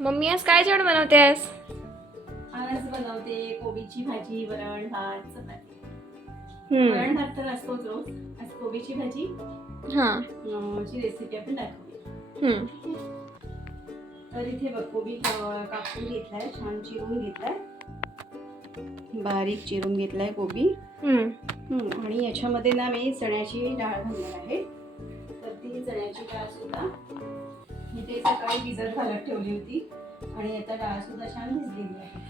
Mummy आज काय जेवण बनवतेस? आज बनवते कोबीची भाजी वरण भात चपाती. वरण भात तर असतोच रोज. आज कोबीची भाजी. हा. ची रेसिपी आपण दाखवली. तर इथे बघ कोबी कापून घेतलाय छान चिरून घेतलाय. बारीक चिरून घेतलाय कोबी. आणि याच्यामध्ये ना मी चण्याची डाळ घालणार आहे. तर ती चण्याची डाळ सुद्धा ते सकाळी भिजत घालत ठेवली होती. आणि आता डाळ सुद्धा छान भिजलेली आहे.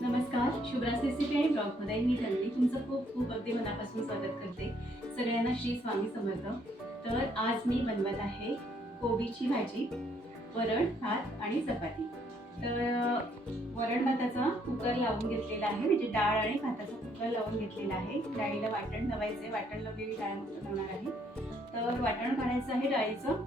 नमस्कार शुभ्रास रेसिपी आणि ब्लॉगमध्ये मी धनवी तुमचं खूप खूप अगदी मनापासून स्वागत करते. सगळ्यांना श्री स्वामी समर्थ. तर आज मी बनवत आहे कोबीची भाजी वरण भात आणि चपाती. तर वरण भाताचा कुकर लावून घेतलेला आहे. म्हणजे डाळ आणि भाताचा कुकर लावून घेतलेला आहे. डाळीला वाटण लावायचे वाटण लावलेली डाळ मस्त होणार आहे. तर वाटण काढायचं आहे डाळीचं.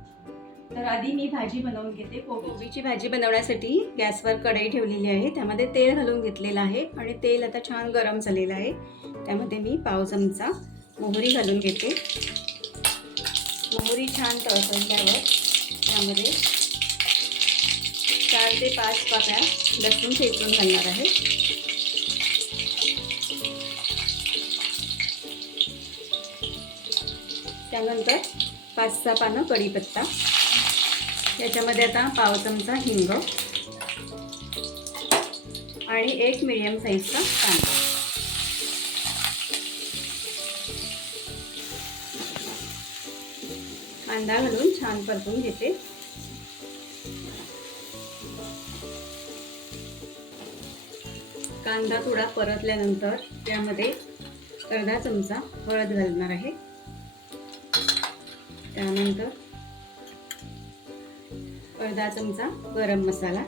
तर आधी मी भाजी बनवून घेते. कोबीची भाजी बनवण्यासाठी गॅसवर कढई ठेवलेली आहे. त्यामध्ये तेल घालून घेतलेलं आहे आणि तेल आता छान गरम झालेलं आहे. त्यामध्ये मी पाव चमचा मोहरी घालून घेते. मोहरी छान तळतळल्यावर त्यामध्ये चार ते पाच पाकळ्या लसूण ठेचून घालणार आहे. त्यानंतर पाच सहा पानं कढीपत्ता. याच्यामध्ये आता पाव चमचा हिंग आणि एक मिडियम साईजचा कांदा. कांदा घालून छान परतून घेते. कांदा थोडा परतल्यानंतर त्यामध्ये अर्धा चमचा हळद घालणार आहे. त्यानंतर अर्धा चमचा गरम मसाला.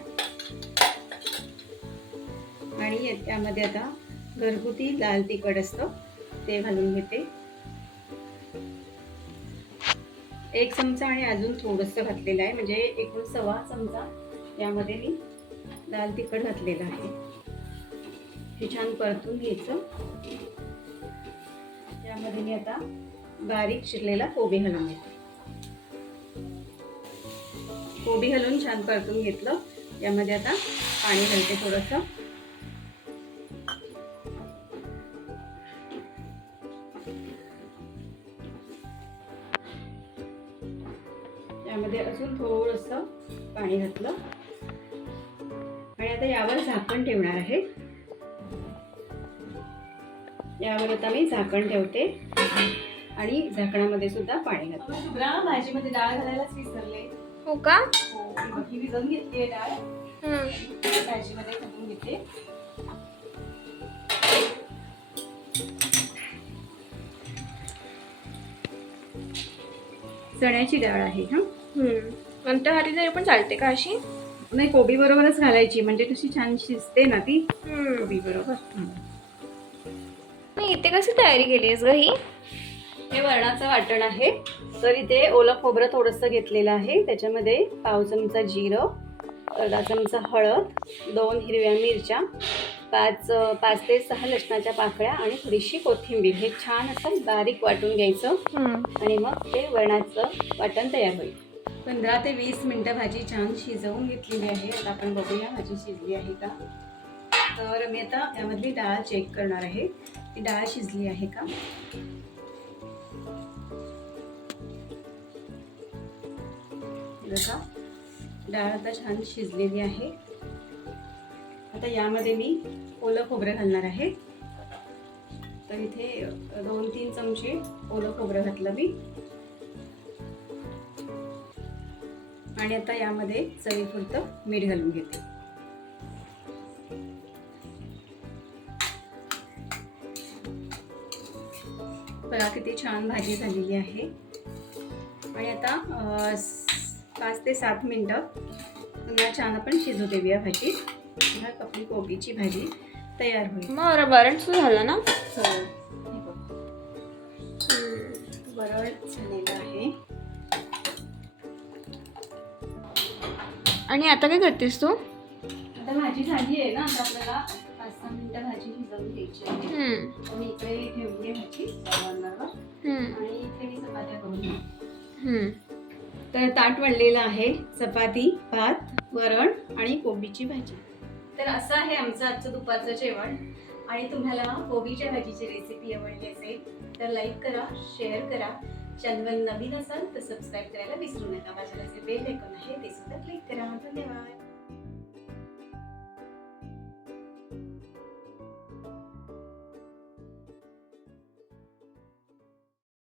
आणि त्यामध्ये आता घरगुती लाल तिखट असतं ते घालून घेते. एक चमचा आणि अजून थोडंसं घातलेलं आहे म्हणजे एकूण सव्वा चमचा यामध्ये मी लाल तिखट घातलेलं आहे. हे छान परतून घ्यायचं. त्यामध्ये मी आता बारीक चिरलेला कोबी घालून घेते. कोबी घालून छान परतून घेतलं. यामध्ये आता पाणी घालते थोडंसं. त्यामध्ये अजून थोडंसं पाणी घातलं. आणि आता यावर झाकण ठेवणार आहे. यावर आता मी झाकण ठेवते. आणि झाकणामध्ये सुद्धा पाणी घालते. शुभ्रा भाजीमध्ये डाळ घालायलाच विसरले. हो का? हो ही भिजवून घेतली डाळ. हम्म. भाजीमध्ये घालून घेते. चण्याची डाळ आहे हा? घातली तरी पण चालते का अशी? नाही कोबी बरोबरच घालायची. म्हणजे कशी छान शिजते ना ती. कोबी बरोबर. मग इथे कशी तयारी केली आहेस ग ही? हे वरणाचं वाटण आहे. तर इथे ओलं खोबरं थोडंसं घेतलेलं आहे. त्याच्यामध्ये पाव चमचा जिरं अर्धा चमचा हळद दोन हिरव्या मिरच्या पाच पाच ते सहा लसणाच्या पाकळ्या आणि थोडीशी कोथिंबीर. हे छान असं बारीक वाटून घ्यायचं हम्म. आणि मग ते वरणाचं वाटण तयार होईल. पंधरा ते वीस मिनटं भाजी छान शिजवून घेतलेली आहे. आता आपण बघूया भाजी शिजली आहे का. तर मी आता यामधली डाळ चेक करणार आहे. ती डाळ शिजली आहे का? बघा डाळ आता छान शिजलेली आहे. आता यामध्ये मी ओलं खोबरं घालणार आहे. तर इथे दोन तीन चमचे ओलं खोबरं घातलं मी. आणि आता यामध्ये चवीपुरतं मीठ घालून घेते. बघा किती छान भाजी झालेली आहे. आणि आता पाच ते सात मिनटं पुन्हा छान आपण शिजू देऊया भाजी. आपली कोबीची भाजी तयार होईल. मग वरण- वरण सुरू झालं ना? हो. हे. वरण झालेलं आहे. आणि आता काय करतेस तू? आता भाजी झाली आहे ना आता आपल्याला घ्यायची आहे. तर मी इकडे ठेवली आहे भाजी वरणावर हम्म. आणि इथे मी चपात्या करून घेते. हम्म. तर ताट वाढलेलं आहे चपाती भात वरण आणि कोबीची भाजी तर असं आहे आमचं आजचं दुपारचं जेवण आणि तुम्हाला कोबीच्या भाजीची रेसिपी आवडली असेल तर लाईक करा शेअर करा चॅनल नवीन असाल तर सबस्क्राईब करायला विसरू नका जे बेल ऐकून आहे ते सुद्धा क्लिक करा धन्यवाद